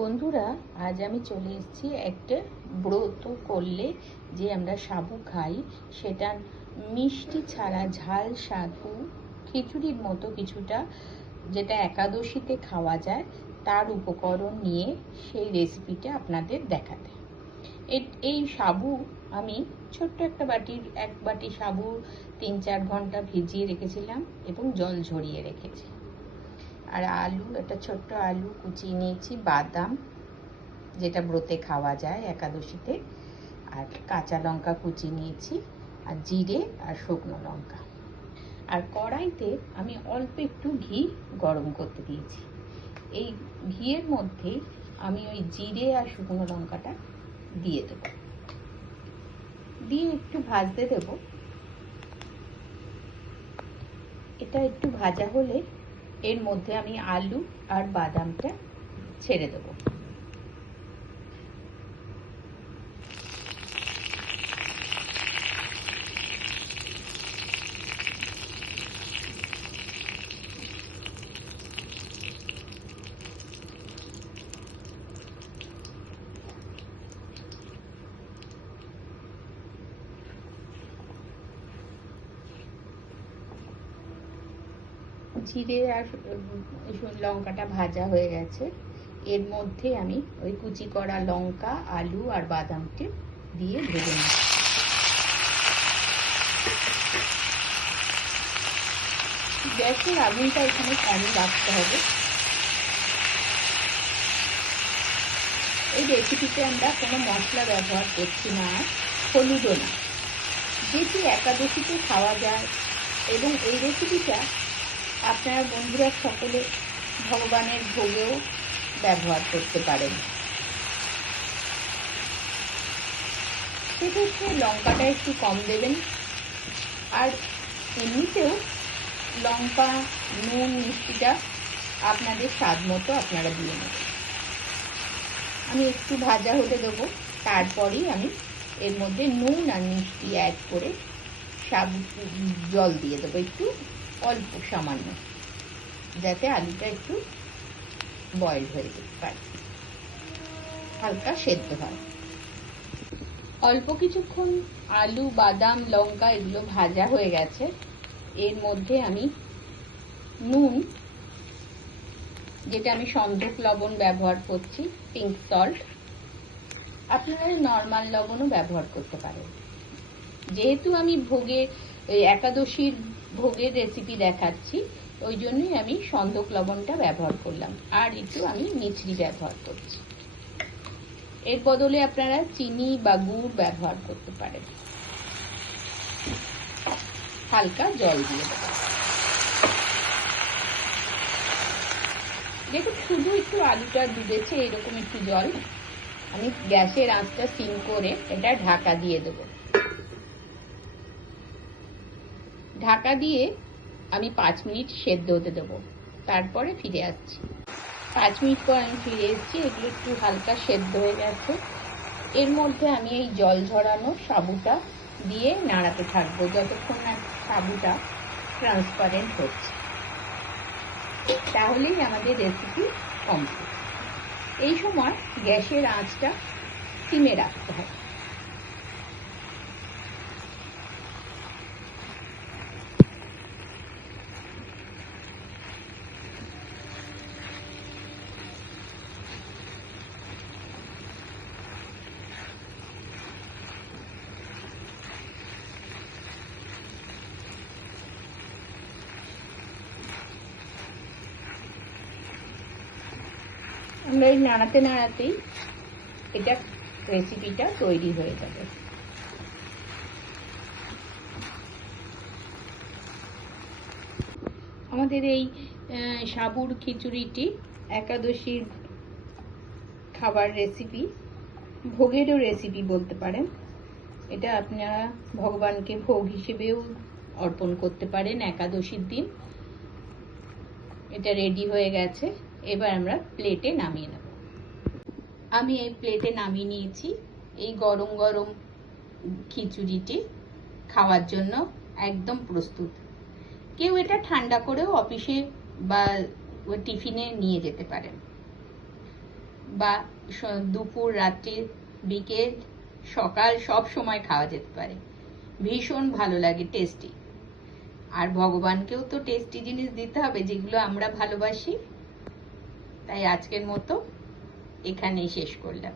বন্ধুরা, আজ আমি চলে এসেছি একটা ব্রত করলে যে আমরা সাবু খাই সেটা মিষ্টি ছাড়া ঝাল সাবু খিচুড়ির মতো কিছুটা যেটা একাদশীতে খাওয়া যায় তার উপকরণ নিয়ে সেই রেসিপিটা আপনাদের দেখাতে। এই সাবু আমি ছোট্ট এক বাটি সাবু ৩-৪ ঘন্টা ভিজিয়ে রেখেছিলাম এবং জল ঝরিয়ে রেখেছি। আর আলু, একটা ছোট্ট আলু কুচিয়ে নিয়েছি, বাদাম যেটা ব্রতে খাওয়া যায় একাদশীতে, আর কাঁচা লঙ্কা কুচিয়ে নিয়েছি, আর জিরে আর শুকনো লঙ্কা। আর কড়াইতে আমি অল্প একটু ঘি গরম করতে দিয়েছি। এই ঘিয়ের মধ্যে আমি ওই জিরে আর শুকনো লঙ্কাটা দিয়ে দেব, দিয়ে একটু ভাজতে দেব। এটা একটু ভাজা হলে এর মধ্যে আমি আলু আর বাদামটা ছেড়ে দেব। জিরে আর লঙ্কাটা ভাজা হয়ে গেছে। এর মধ্যে আমি ওই কুচি করা লঙ্কা, আলু আর বাদামটি দিয়ে ভেজে নিই। গ্যাসের আগুনটা এখানে কম রাখতে হবে। এই রেসিপিতে আমরা কোনো মশলা ব্যবহার করছি না, হলুদও না, যেটি একাদশীতে খাওয়া যায়। এবং এই রেসিপিটা আপনারা বন্ধুরা সকলে ভগবানের ভোগেও ব্যবহার করতে পারেন। সেক্ষেত্রে লঙ্কাটা একটু কম দেবেন। আর এমনিতেও লঙ্কা, নুন, মিষ্টিটা আপনাদের স্বাদ মতো আপনারা দিয়ে নেবেন। আমি একটু ভাজা হতে দেবো, তারপরেই আমি এর মধ্যে নুন আর মিষ্টি অ্যাড করে জল দিয়ে দেবো, একটু অল্প সামান্য, যাতে আলুটা একটু বয়েল হয়ে যেতে পারে, হালকা সেদ্ধ হয়। অল্প কিছুক্ষণ আলু, বাদাম, লঙ্কা এগুলো ভাজা হয়ে গেছে। এর মধ্যে আমি নুন, যেটা আমি সন্ধক লবণ ব্যবহার করছি, পিঙ্ক সল্ট, আপনারা নর্মাল লবণও ব্যবহার করতে পারেন। যেহেতু আমি একাদশীর ভোগের রেসিপি দেখাচ্ছি, ওই জন্যই আমি সন্ধক লবণটা ব্যবহার করলাম। আর একটু আমি মিছরি ব্যবহার করছি। এর বদলে আপনারা চিনি বা গুড় ব্যবহার করতে পারেন। হালকা জল দিয়ে দেবো। দেখুন, শুধু একটু আলুটা ডুবেছে, এরকম একটু জল। আমি গ্যাসের আঁচটা সিম করে এটা ঢাকা দিয়ে দেব। ঢাকা দিয়ে আমি 5 মিনিট সেদ্ধ হতে দেবো, তারপরে ফিরে আসছি। 5 মিনিট পর আমি ফিরে এসেছি। এগুলো একটু হালকা সেদ্ধ হয়ে গেছে। এর মধ্যে আমি এই জল ঝরানো সাবুটা দিয়ে নাড়াতে থাকবো যতক্ষণ না সাবুটা ট্রান্সপারেন্ট হচ্ছে। তাহলেই আমাদের রেসিপি কমপ্লিট। এই সময় গ্যাসের আঁচটা সিমে রাখতে হবে। আমরা এই নাড়াতে নাড়াতেই এটা রেসিপিটা তৈরি হয়ে যাবে। আমাদের এই সাবুর খিচুড়িটি একাদশীর খাবার রেসিপি, ভোগেরও রেসিপি বলতে পারেন। এটা আপনারা ভগবানকে ভোগ হিসেবেও অর্পণ করতে পারেন একাদশীর দিন। এটা রেডি হয়ে গেছে। এবার আমরা প্লেটে নামিয়ে নেব। আমি এই প্লেটে নামিয়ে নিয়েছি। এই গরম গরম খিচুড়িটি খাওয়ার জন্য একদম প্রস্তুত। কেউ এটা ঠান্ডা করেও অফিসে বা টিফিনে নিয়ে যেতে পারেন। বা দুপুর, রাত্রি, বিকেল, সকাল সব সময় খাওয়া যেতে পারে। ভীষণ ভালো লাগে, টেস্টি। আর ভগবানকেও তো টেস্টি জিনিস দিতে হবে, যেগুলো আমরা ভালোবাসি। তাই আজকের মতো এখানেই শেষ করলাম।